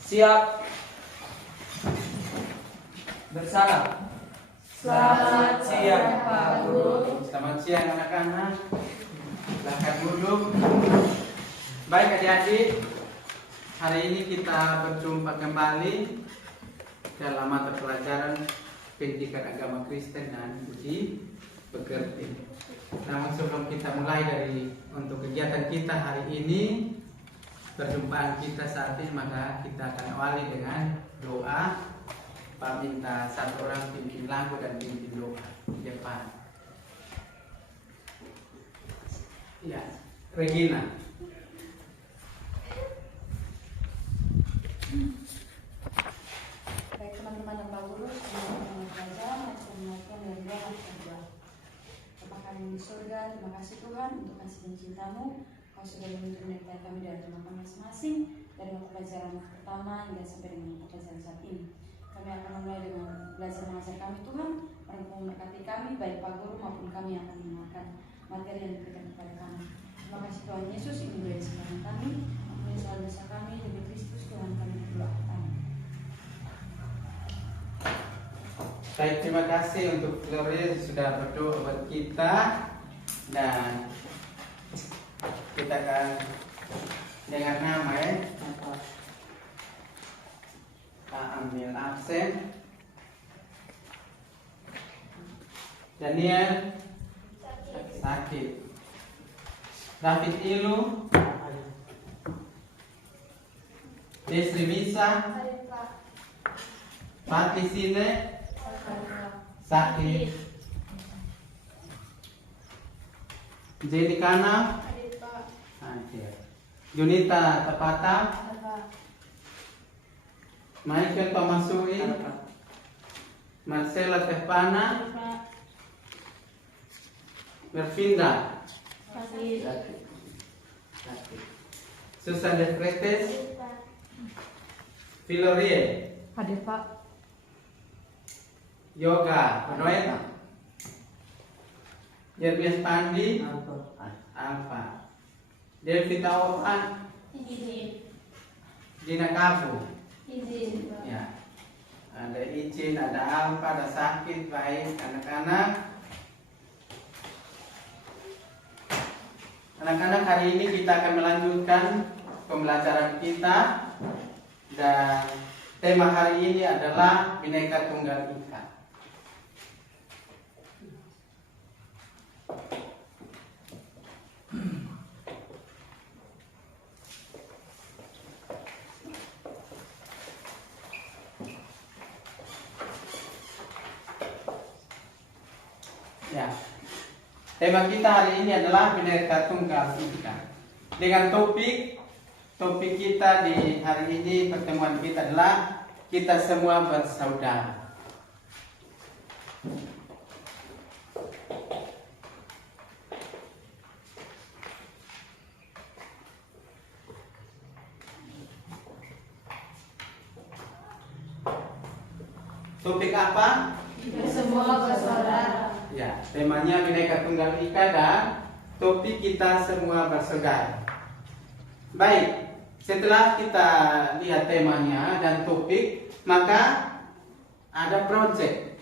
Siap. Bersalah. Selamat siang, Pak Guru. Selamat siang anak-anak. Silakan duduk. Baik adik-adik, hari ini kita berjumpa kembali dalam mata pelajaran pendidikan agama Kristen dan budi pekerti. Namun sebelum kita mulai untuk kegiatan kita hari ini, perjumpaan kita saat ini, maka kita akan awali dengan doa. Pak minta satu orang pimpin lagu dan pimpin doa di depan. Ya, Regina. Baik teman-teman dan Pak Guru, teman-teman pelajar, Assalamualaikum warahmatullahi wabarakatuh. Bapa kami di surga, terima kasih Tuhan untuk kasih dan cinta-Mu. Kau sudah menuntun menyertai kami dari tempat masing-masing, dari mata pelajaran pertama hingga sampai dengan mata pelajaran saat ini. Kami akan memulai dengan belajar mengajar kami Tuhan, Engkau memberkati kami, baik Pak Guru maupun kami yang akan mendengarkan materi yang diberikan kepada kami. Terima kasih Tuhan Yesus, ini dari sekarang kami, ampuni selalu dosa kami, demi Kristus Tuhan kami berdoa. Amin. Baik, terima kasih untuk Gloria sudah berdoa buat kita, dan kita akan dengar nama ya. Kita ambil absen. Daniel sakit. David Ilu, Desri Misa, Pati Sile sakit. Jenny Kana, Junita Tapata, Michael Pamasui, Marcela Tepana, Mervinda, Susan De Fretes, Filorie, Hadir Pak. Yoga, Noel, Yerbias Pandi, Alfa, Devita Opan, Dina Kapu. Ya, ada izin, ada Alfa, ada sakit, baik anak-anak. Anak-anak, hari ini kita akan melanjutkan pembelajaran kita, dan tema hari ini adalah Bhinneka Tunggal Ika. Ya. Tema kita hari ini adalah Bhinneka Tunggal Ika. Dengan topik kita di hari ini, pertemuan kita adalah kita semua bersaudara. Topik apa? Kita semua bersaudara. Ya, temanya Bhinneka Tunggal Ika dan topik kita semua bersaudara. Baik, setelah kita lihat temanya dan topik, maka ada proyek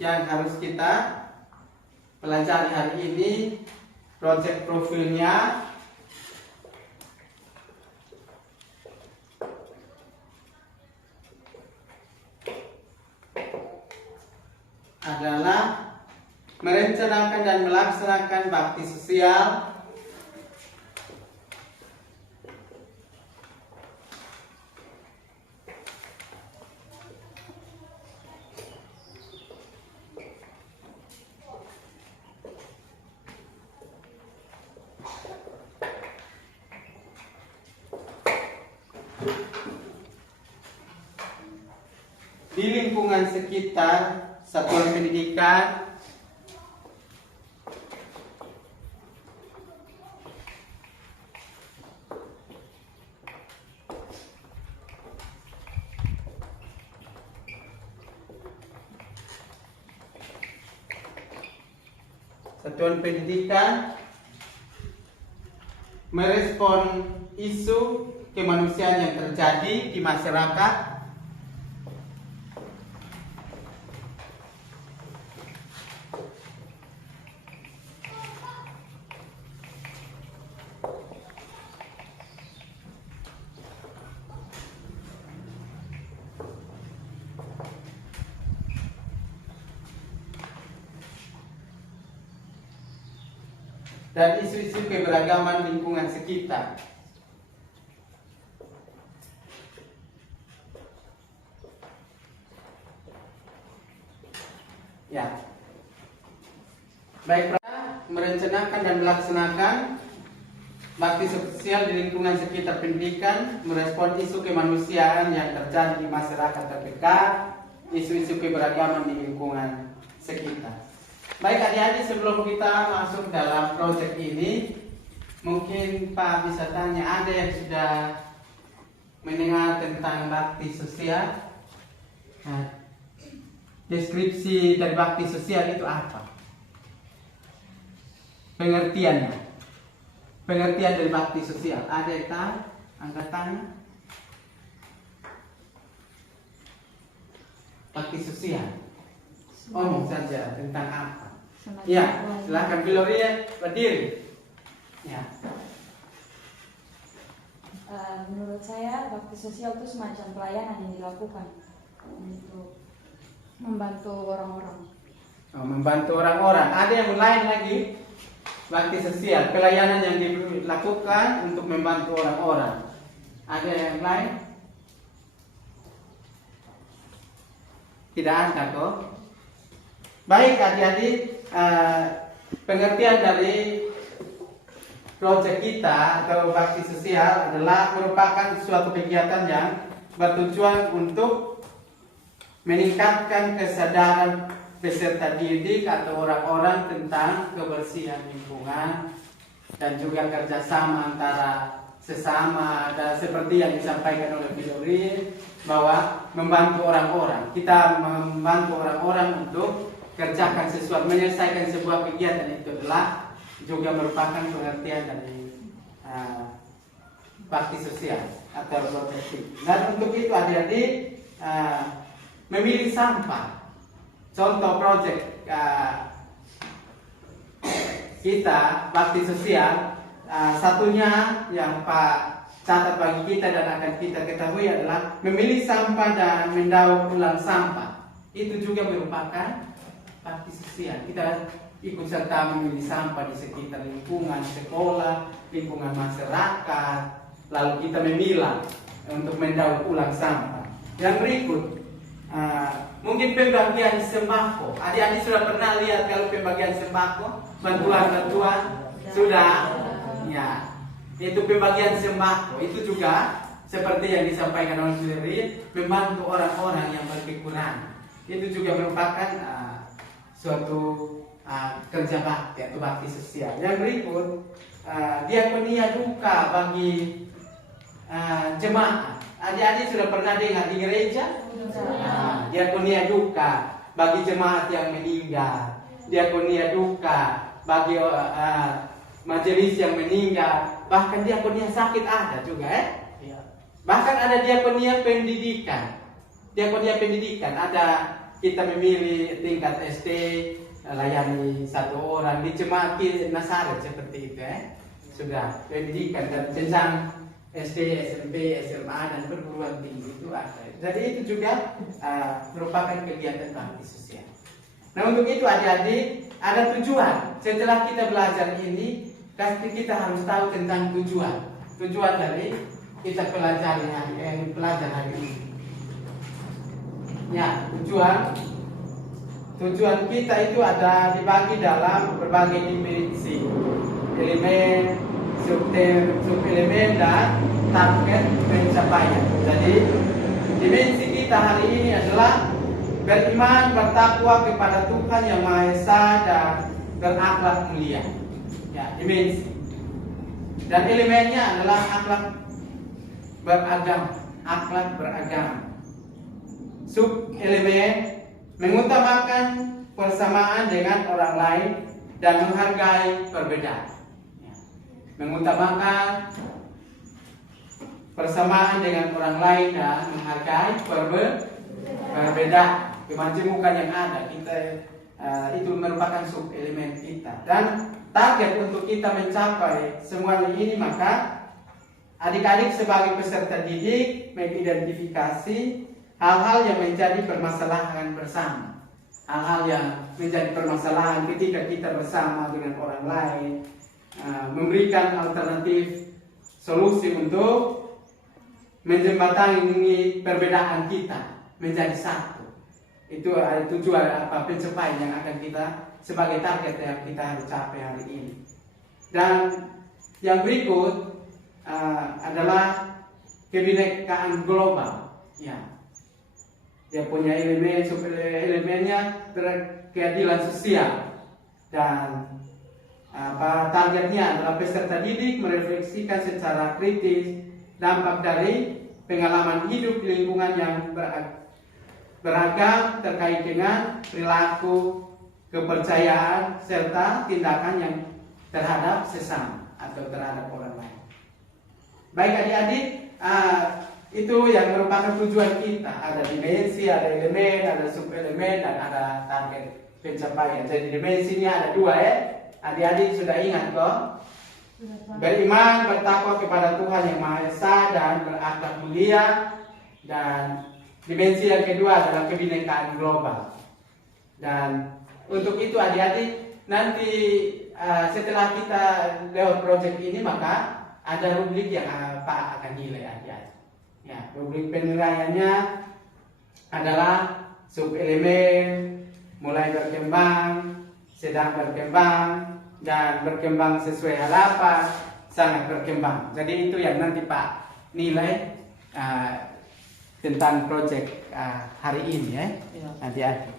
yang harus kita pelajari hari ini. Proyek profilnya adalah merencanakan dan melaksanakan bakti sosial di lingkungan sekitar satuan pendidikan, satuan pendidikan merespon isu kemanusiaan yang terjadi di masyarakat. Dan isu-isu keberagaman lingkungan sekitar. Ya. Baik, merencanakan dan melaksanakan bakti sosial di lingkungan sekitar pendidikan, merespon isu kemanusiaan yang terjadi di masyarakat terdekat, isu-isu keberagaman di lingkungan sekitar. Baik adik-adik, sebelum kita masuk dalam proyek ini, mungkin Pak bisa tanya, ada yang sudah mendengar tentang bakti sosial? Nah, deskripsi dari bakti sosial itu apa? Pengertiannya. Pengertian dari bakti sosial. Ada yang tahu? Angkat tangan. Bakti sosial. Omong saja tentang apa? Ya, silakan Gloria berdiri. Ya. Menurut saya bakti sosial itu semacam pelayanan yang dilakukan untuk membantu orang-orang. Membantu orang-orang. Ada yang lain lagi? Bakti sosial, pelayanan yang dilakukan untuk membantu orang-orang. Ada yang lain? Tidak ada kok. Baik adik-adik, pengertian dari proyek kita atau bakti sosial adalah merupakan suatu kegiatan yang bertujuan untuk meningkatkan kesadaran peserta didik atau orang-orang tentang kebersihan lingkungan dan juga kerjasama antara sesama, dan seperti yang disampaikan oleh Bidori bahwa membantu orang-orang, kita membantu orang-orang untuk kerjakan sesuatu, menyelesaikan sebuah kegiatan, itu adalah juga merupakan pengertian dari bakti sosial atau proteksi. Dan untuk itu adik-adik memilih sampah. Contoh proyek kita bakti sosial, satunya yang Pak catat bagi kita dan akan kita ketahui adalah memilih sampah dan mendaur ulang sampah. Itu juga merupakan bakti sosial. Kita ikut serta memilih sampah di sekitar lingkungan sekolah, lingkungan masyarakat, lalu kita memilah untuk mendaur ulang sampah. Yang berikut, mungkin pembagian sembako. Adik-adik sudah pernah lihat kalau pembagian sembako, bantuan-bantuan? Sudah? Ya, itu pembagian sembako. Itu juga seperti yang disampaikan oleh Suri, membantu orang-orang yang berkekurangan. Itu juga merupakan suatu kerja bakti atau bakti sosial. Yang berikut, diakonia duka bagi jemaat. Adik-adik sudah pernah dengar di gereja? Diakonia duka bagi jemaat yang meninggal, diakonia duka bagi majelis yang meninggal, bahkan diakonia sakit ada juga Bahkan ada diakonia pendidikan. Diakonia pendidikan ada, kita memilih tingkat SD, layani satu orang di jemaat Nasaret seperti itu Sudah pendidikan dan jenjang SD, SMP, SMA dan perguruan tinggi itu ada. Jadi itu juga merupakan kegiatan bakti sosial. Nah, untuk itu adik-adik ada tujuan. Setelah kita belajar ini, pasti kita harus tahu tentang tujuan. Tujuan dari kita pelajari hari ini. Ya, tujuan kita itu ada dibagi dalam berbagai dimensi, elemen, sub-elemen dan target pencapaian. Jadi dimensi kita hari ini adalah beriman, bertakwa kepada Tuhan Yang Maha Esa dan berakhlak mulia. Ya, dimensi. Dan elemennya adalah akhlak beragama. Sub-elemen mengutamakan persamaan dengan orang lain dan menghargai perbedaan. Mengutamakan bersamaan dengan orang lain dan menghargai perbedaan kemajemukan yang ada. Kita itu merupakan sub elemen kita, dan target untuk kita mencapai semuanya ini, maka adik-adik sebagai peserta didik mengidentifikasi hal-hal yang menjadi permasalahan bersama, hal-hal yang menjadi permasalahan ketika kita bersama dengan orang lain, memberikan alternatif solusi untuk menjembatani perbedaan kita menjadi satu. Itu tujuan pencapaian yang akan kita sebagai target yang kita harus capai hari ini. Dan yang berikut adalah kebinekaan global. Ya, dia punya elemen, elemennya keadilan sosial, dan targetnya adalah peserta didik merefleksikan secara kritis dampak dari pengalaman hidup di lingkungan yang beragam terkait dengan perilaku, kepercayaan, serta tindakan yang terhadap sesama atau terhadap orang lain. Baik adik-adik, itu yang merupakan tujuan kita. Ada dimensi, ada elemen, ada subelemen, dan ada target pencapaian. Jadi dimensinya ada 2 ya. Adik-adik sudah ingat kok? Beriman, bertakwa kepada Tuhan yang Maha Esa dan berakhlak mulia. Dan dimensi yang kedua adalah kebinekaan global. Dan untuk itu adik-adik, nanti setelah kita lewat project ini, maka ada rubrik yang Pak akan nilai adik-adik. Ya, rubrik penilaiannya adalah subelemen, mulai berkembang, sedang berkembang, dan berkembang sesuai harapan, sangat berkembang. Jadi itu yang nanti Pak nilai tentang proyek hari ini ya, adik-adik.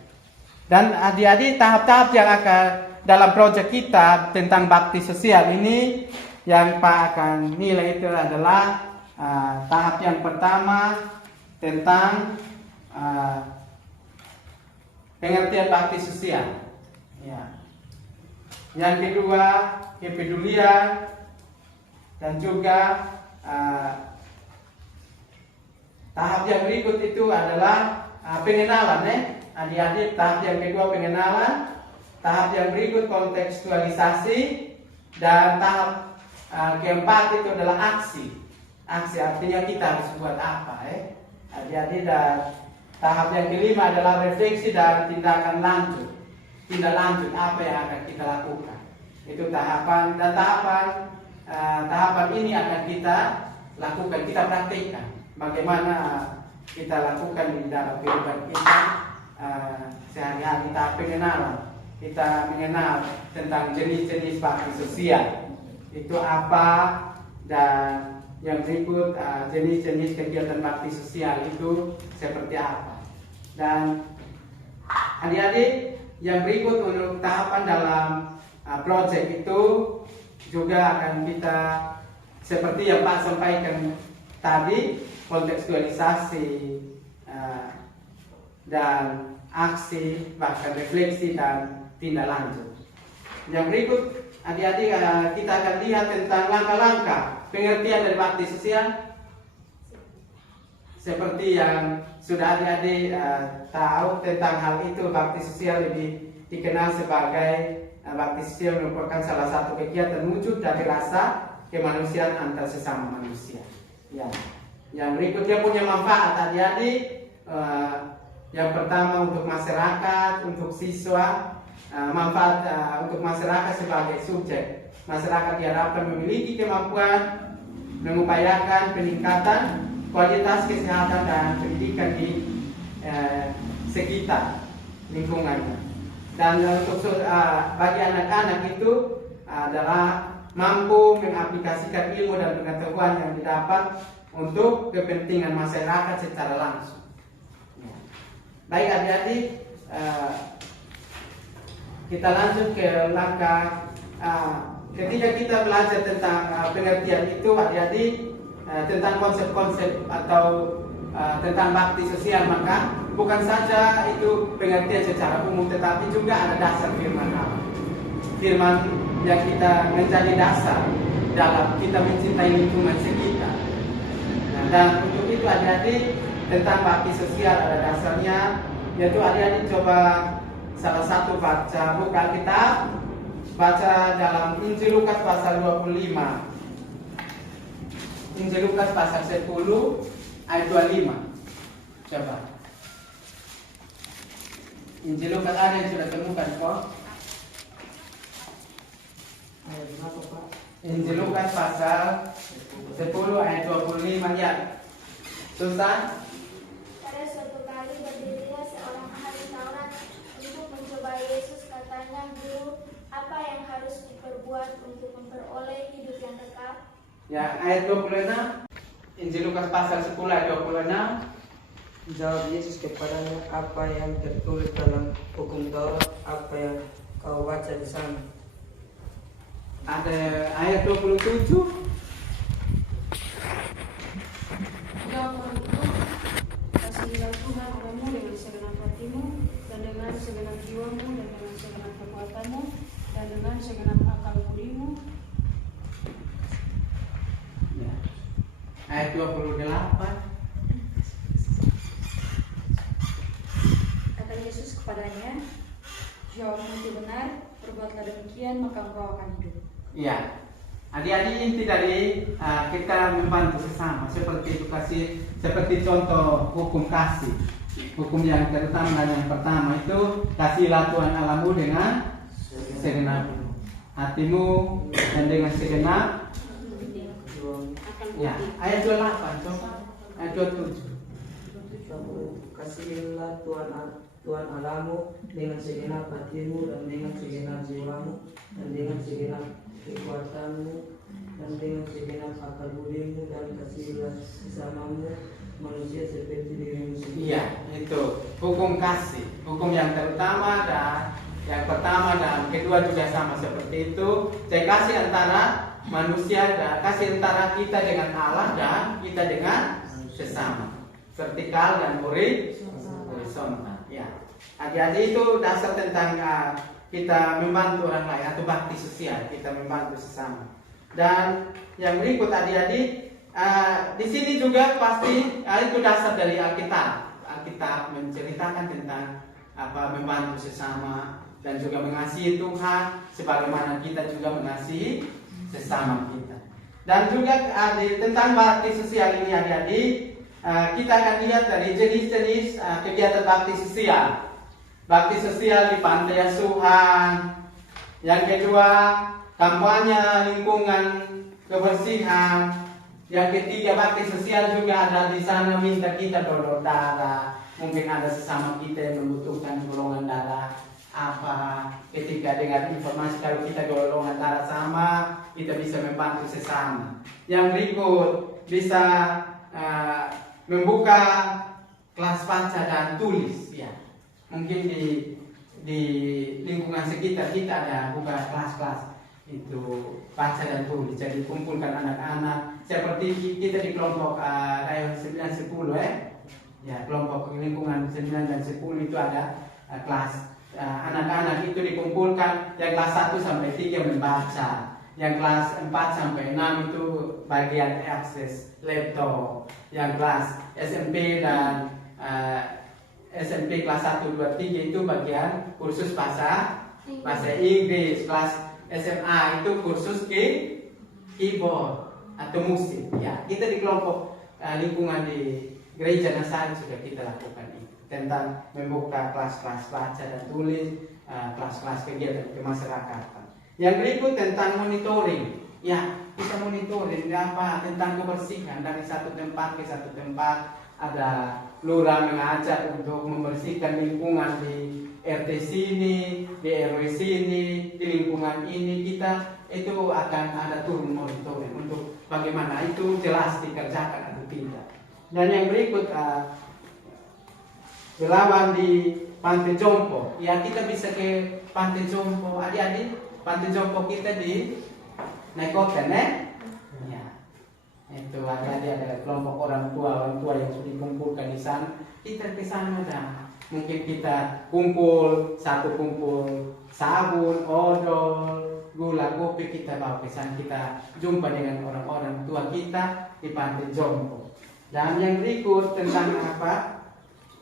Dan adik-adik, tahap-tahap yang akan dalam proyek kita tentang bakti sosial ini, yang Pak akan nilai itu adalah tahap yang pertama tentang pengertian bakti sosial. Ya. Yang kedua, kepedulian, dan juga tahap yang berikut itu adalah pengenalan. Adik-adik, tahap yang kedua pengenalan, tahap yang berikut kontekstualisasi, dan tahap keempat itu adalah aksi. Aksi artinya kita harus buat apa adik-adik. Dan tahap yang kelima adalah refleksi dan tindakan lanjut. Tindak lanjut apa yang akan kita lakukan. Itu tahapan, dan tahapan ini akan kita lakukan, kita praktikkan. Bagaimana kita lakukan di dalam kehidupan kita sehari-hari. Tahap pengenalan, kita mengenal tentang jenis-jenis bakti sosial itu apa, dan yang berikut jenis-jenis kegiatan bakti sosial itu seperti apa. Dan adik-adik, yang berikut untuk tahapan dalam project itu juga akan kita seperti yang Pak sampaikan tadi, kontekstualisasi dan aksi, bahkan refleksi dan tindak lanjut. Yang berikut adik-adik, kita akan lihat tentang langkah-langkah pengertian dari bakti sosial. Seperti yang sudah adik-adik tahu tentang hal itu, bakti sosial lebih dikenal sebagai bakti sosial merupakan salah satu kegiatan wujud dari rasa kemanusiaan antar sesama manusia. Ya. Yang berikutnya punya manfaat adik-adik. Yang pertama untuk masyarakat, untuk siswa. Manfaat untuk masyarakat sebagai subjek. Masyarakat diharapkan memiliki kemampuan mengupayakan peningkatan kualitas kesehatan dan pendidikan di sekitar lingkungannya. Dan untuk bagi anak-anak itu adalah mampu mengaplikasikan ilmu dan pengetahuan yang didapat untuk kepentingan masyarakat secara langsung. Baik adik-adik, kita lanjut ke langkah ketika kita belajar tentang pengertian itu adik-adik, tentang konsep-konsep atau tentang bakti sosial, maka bukan saja itu pengertian secara umum, tetapi juga ada dasar firman Allah. Firman yang kita menjadi dasar dalam kita mencintai lingkungan sekitar. dan untuk itu adik-adik tentang bakti sosial ada dasarnya, yaitu adik-adik coba salah satu baca buka kitab, baca dalam Injil Lukas pasal 25. Injil Lukas pasal 10 ayat 25. Coba. Injil Lukas ada yang sudah temukan kok? Injil Lukas pasal 10 ayat 25 ya. Susan? Pada suatu kali berdirilah seorang ahli Taurat untuk mencoba Yesus. Katanya, Guru, apa yang harus diperbuat untuk memperoleh hidup yang kekal? Ya, ayat 26. Injil Lukas pasal 10 ayat 26. Jawab Yesus kepadanya, apa yang tertulis dalam hukum Taurat, apa yang kau baca di sana? Ada ayat 27. Jawab orang itu, kasihilah Tuhan Allahmu dengan segenap hatimu, dan dengan segenap jiwamu, dan dengan segenap kekuatanmu, dan dengan segenap akal budimu. Ya. Ayat 28. Kata Yesus kepadanya, jawabmu itu benar, perbuatlah demikian, maka engkau akan hidup. Ya, adik-adik inti dari kita membantu sesama seperti edukasi, seperti contoh hukum kasih. Hukum yang terutama dan yang pertama itu kasihilah Tuhan Allahmu dengan segenap hatimu dan dengan segenap. Ya, ayat 28 coba. Ayat 27. Kasihilah Tuhan Allahmu dengan segenap hatimu dan dengan segenap jiwamu dan dengan segenap kekuatanmu dan dengan segenap akal budimu, dan kasihilah sesamamu manusia seperti dirimu sendiri. Iya, itu hukum kasih, hukum yang terutama dan yang pertama dan kedua juga sama seperti itu. Saya kasih antara manusia dan kasih antara kita dengan Allah dan kita dengan sesama, vertikal dan horizontal. Ya, adik-adik itu dasar tentang kita membantu orang lain atau bakti sosial, kita membantu sesama. Dan yang berikut adik-adik, di sini juga pasti itu dasar dari Alkitab. Alkitab menceritakan tentang membantu sesama dan juga mengasihi Tuhan sebagaimana kita juga mengasihi sesama kita. Dan juga tentang bakti sosial ini adik-adik, kita akan lihat dari jenis-jenis kegiatan bakti sosial. Bakti sosial di pantai asuhan. Yang kedua, kampanye lingkungan kebersihan. Yang ketiga, bakti sosial juga ada di sana minta kita donor darah. Mungkin ada sesama kita yang membutuhkan golongan darah. Ketika dengar informasi kalau kita golongan darah sama, kita bisa membantu sesama. Yang berikut bisa membuka kelas baca dan tulis. Ya, mungkin di lingkungan sekitar kita ada buka kelas-kelas itu baca dan tulis. Jadi kumpulkan anak-anak seperti kita di kelompok daerah 9-10 ya, kelompok lingkungan 9 dan 10 itu ada kelas anak-anak itu dikumpulkan yang kelas 1 sampai 3 membaca, yang kelas 4 sampai 6 itu bagian akses laptop, yang kelas SMP dan SMP kelas 1, 2, 3 itu bagian kursus bahasa Inggris. Kelas SMA itu kursus keyboard atau musik. Ya, kita di kelompok lingkungan di gereja Nasaret sudah kita lakukan itu tentang membuka kelas-kelas baca dan tulis, kelas-kelas kegiatan kemasyarakatan. Yang berikut tentang monitoring. Ya, kita monitoring tentang kebersihan dari satu tempat ke satu tempat. Ada lurah mengajak untuk membersihkan lingkungan di RT sini, di RW sini, di lingkungan ini. Kita itu akan ada turun monitoring untuk bagaimana itu jelas dikerjakan atau tidak. Dan yang berikut relawan di Pantai Jompo. Ya, kita bisa ke Pantai Jompo. Adik-adik, Pantai Jompo kita di Naikoten ya. Itu ada kelompok orang tua yang sudah dikumpulkan di sana. Kita ke sana dan mungkin kita kumpul sabun, odol, gula, kopi, kita bawa ke sana. Kita jumpa dengan orang-orang tua kita di Pantai Jompo. Dan yang berikut tentang apa?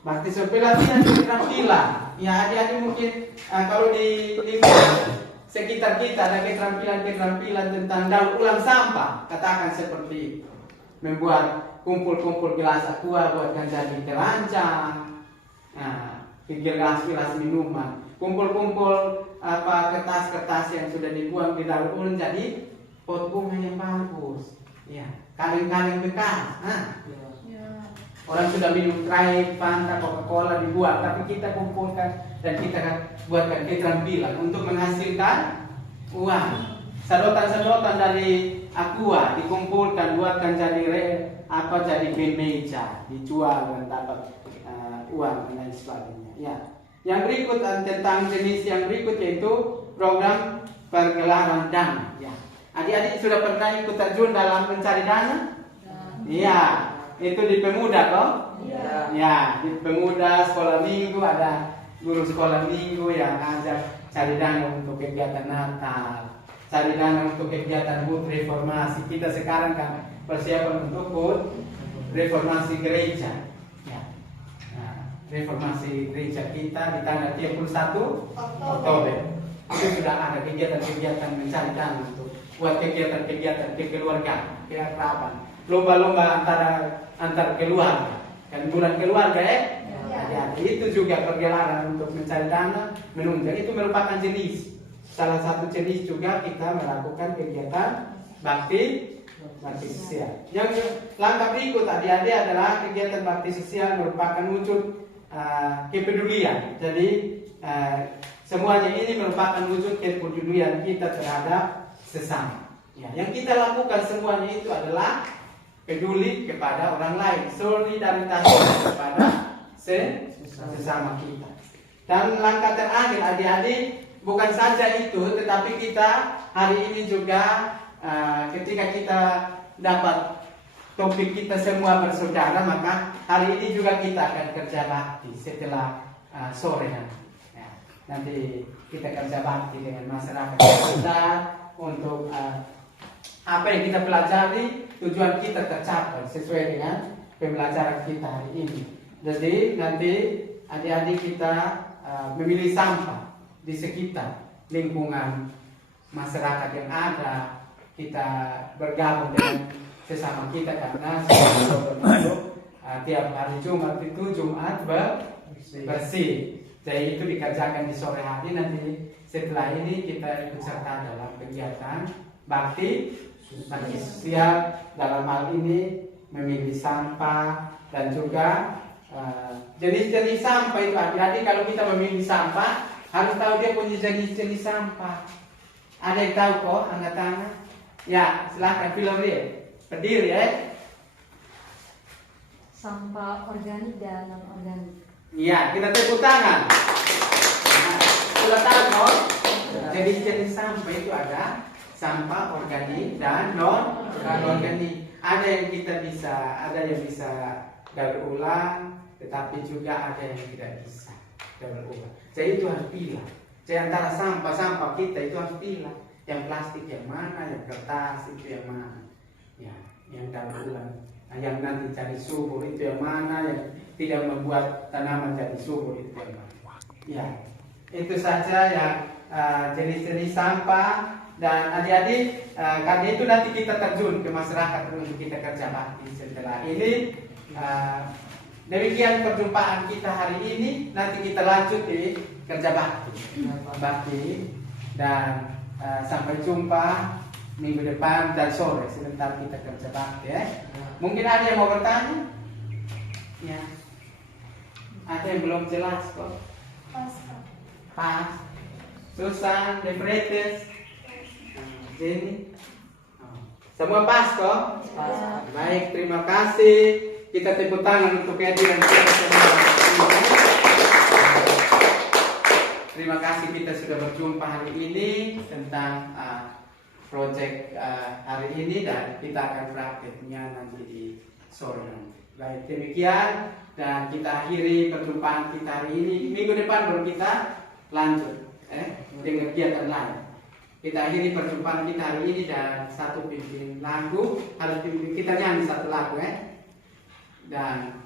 Bakti pelatihan keterampilan. Ya, adik-adik mungkin kalau di lingkungan sekitar kita ada keterampilan tentang daur ulang sampah. Katakan seperti membuat kumpul-kumpul gelas aqua buatkan jadi terancang. Gelas-gelas minuman. Kumpul-kumpul kertas-kertas yang sudah dibuang di daur ulang jadi pot bunga yang bagus. Ya, kaleng-kaleng bekas. Orang sudah minum Sprite, Fanta, Coca-Cola dibuat, tapi kita kumpulkan dan kita buatkan keterampilan untuk menghasilkan uang. Sedotan-sedotan dari aqua dikumpulkan, buatkan jadi jadi meja, dijual dan dapat uang dan lain sebagainya. Ya. Yang berikut tentang jenis yang berikut yaitu program pergelaran dana. Ya. Adik-adik sudah pernah ikut terjun dalam mencari dana? Iya. Itu di pemuda toh? Iya. Ya, di pemuda sekolah minggu ada guru sekolah minggu yang ajak cari dana untuk kegiatan Natal, cari dana untuk kegiatan HUT reformasi. Kita sekarang kan persiapan untuk HUT reformasi gereja. Ya. Nah, reformasi gereja kita di tanggal 31 Oktober. Itu sudah ada kegiatan-kegiatan mencari dana untuk buat kegiatan-kegiatan kekeluargaan, kerabat. Lomba-lomba antar keluarga, kan bulan keluarga ya. Itu juga pergelaran untuk mencari dana, menunjang. Itu merupakan jenis. Salah satu jenis juga kita melakukan kegiatan bakti sosial. Yang langkah berikut adik-adik adalah kegiatan bakti sosial merupakan wujud kepedulian. Jadi semuanya ini merupakan wujud kepedulian kita terhadap sesama. Ya, yang kita lakukan semuanya itu adalah peduli kepada orang lain, solidaritas kepada sesama kita. Dan langkah terakhir adik-adik, bukan saja itu, tetapi kita hari ini juga ketika kita dapat topik kita semua bersaudara, maka hari ini juga kita akan kerja bakti setelah sore nanti. Ya, nanti kita kerja bakti dengan masyarakat kita untuk apa yang kita pelajari, tujuan kita tercapai sesuai dengan pembelajaran kita hari ini. Jadi nanti adik-adik kita memilih sampah di sekitar lingkungan masyarakat yang ada. Kita bergabung dengan sesama kita karena tiap hari Jumat itu Jumat bersih. Jadi itu dikerjakan di sore hari. Nanti setelah ini kita ikut serta dalam kegiatan bakti sosial, dalam hal ini memilih sampah dan juga jenis-jenis sampah itu. Adik-adik kalau kita memilih sampah harus tahu dia punya jenis-jenis sampah. Ada yang tahu kok? Angkat tangan. Ya, silahkan Filomena. Berdiri ya. Sampah organik dan non organik. Iya, kita tepuk tangan. Nah, sudah tahu kok? Jenis-jenis sampah itu ada sampah organik dan non organik. Ada yang bisa daur ulang, tetapi juga ada yang tidak bisa daur ulang. Jadi itu harus pilih. Jadi antara sampah kita itu harus pilih. Yang plastik yang mana, yang kertas itu yang mana. Ya, yang daur ulang. Nah, yang nanti jadi subur itu yang mana, yang tidak membuat tanaman jadi subur itu yang mana. Ya, itu saja yang jenis-jenis sampah. Dan adik-adik, karena itu nanti kita terjun ke masyarakat untuk kita kerja bakti setelah ini. Demikian perjumpaan kita hari ini. Nanti kita lanjut di kerja bakti. Dan sampai jumpa minggu depan dan sore. Sebentar kita kerja bakti ya. Mungkin ada yang mau bertanya? Ya. Ada yang belum jelas kok? Pas. Susan, Defretes, Jenny. Semua pas kok? Pas. Baik, terima kasih. Kita tepuk tangan untuk Edi dan kita semua. Terima kasih kita sudah berjumpa hari ini tentang proyek hari ini dan kita akan prakteknya nanti di sore nanti. Baik, demikian dan kita akhiri perjumpaan kita hari ini. Minggu depan baru kita lanjut dengan kegiatan lain. Kita akhiri perjumpaan kita hari ini dan satu pimpin lagu. Harus pimpin kita nyanyi satu lagu Dan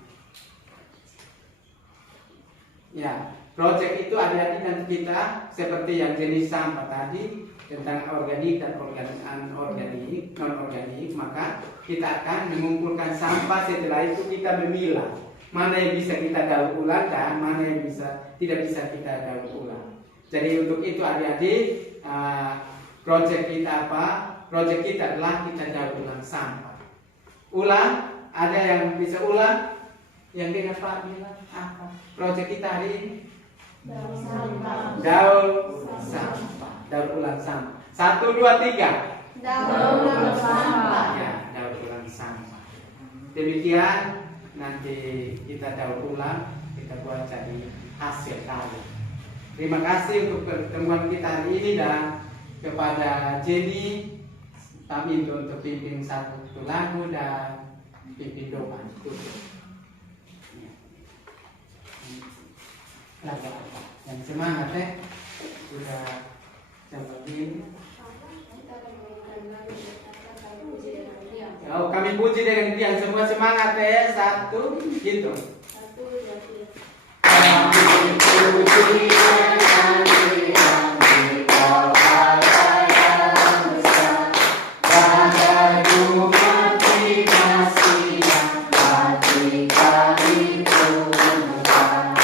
ya, proyek itu adik-adik nanti kita seperti yang jenis sampah tadi tentang organik dan non-organik, maka kita akan mengumpulkan sampah. Setelah itu kita memilah mana yang bisa kita daur ulang dan mana yang tidak bisa kita daur ulang. Jadi untuk itu adik-adik, proyek kita apa? Proyek kita adalah kita daur ulang sampah. Ulang, ada yang bisa ulang? Yang dengan Pak bilang apa? Proyek kita hari ini daur sampah, daur ulang sampah. 1, 2, 3. Daur ulang sampah. Ya, daur ulang sampah. Demikian nanti kita daur ulang, kita buat jadi hasil karya. Terima kasih untuk pertemuan kita hari ini dan kepada Jenny kami untuk pimpin satu lagu dan pimpin doa. Lagu apa? Yang semangat sudah jam begini. Oh, kami puji dengan diam, semua semangat 1 gitu. 1, 2, 3. Kami puji dengan diam di kau Allah yang besar, padamu hati kasih hati kami penuhkan,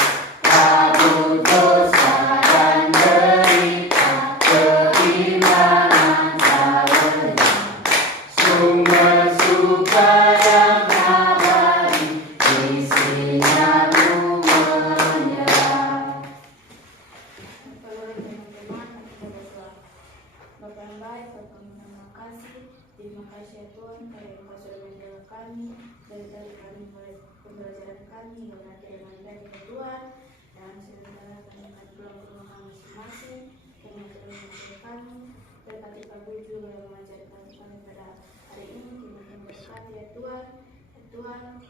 kabut dosa dan derita, keimanan sawenya, sumber suka yang abadi, isinya menyerah. Bapa yang baik, Bapa yang terima kasih. Terima kasih ya Tuhan karena Engkau sudah menjaga kami dari tadi kami mulai pembelajaran kami hingga nanti dengan tadi ya Tuhan. Dan sementara kami akan pulang ke rumah kami masing-masing. Kami sudah menjaga kami. Berkati Pak Guru juga yang mengajarkan kami pada hari ini. Kami berkati ya Tuhan. Ya Tuhan,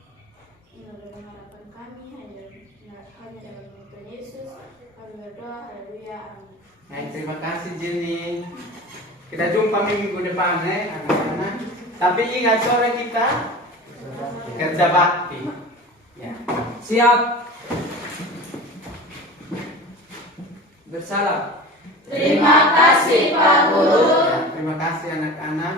ini adalah harapan kami hanya dalam Tuhan Yesus. Kami berdoa, haleluya, amin. Baik, terima kasih Jenny. Kita jumpa minggu depan anak-anak. Tapi ingat sore kita kerja bakti. Ya. Siap. Bersalam. Terima kasih Pak Guru. Ya, terima kasih anak-anak.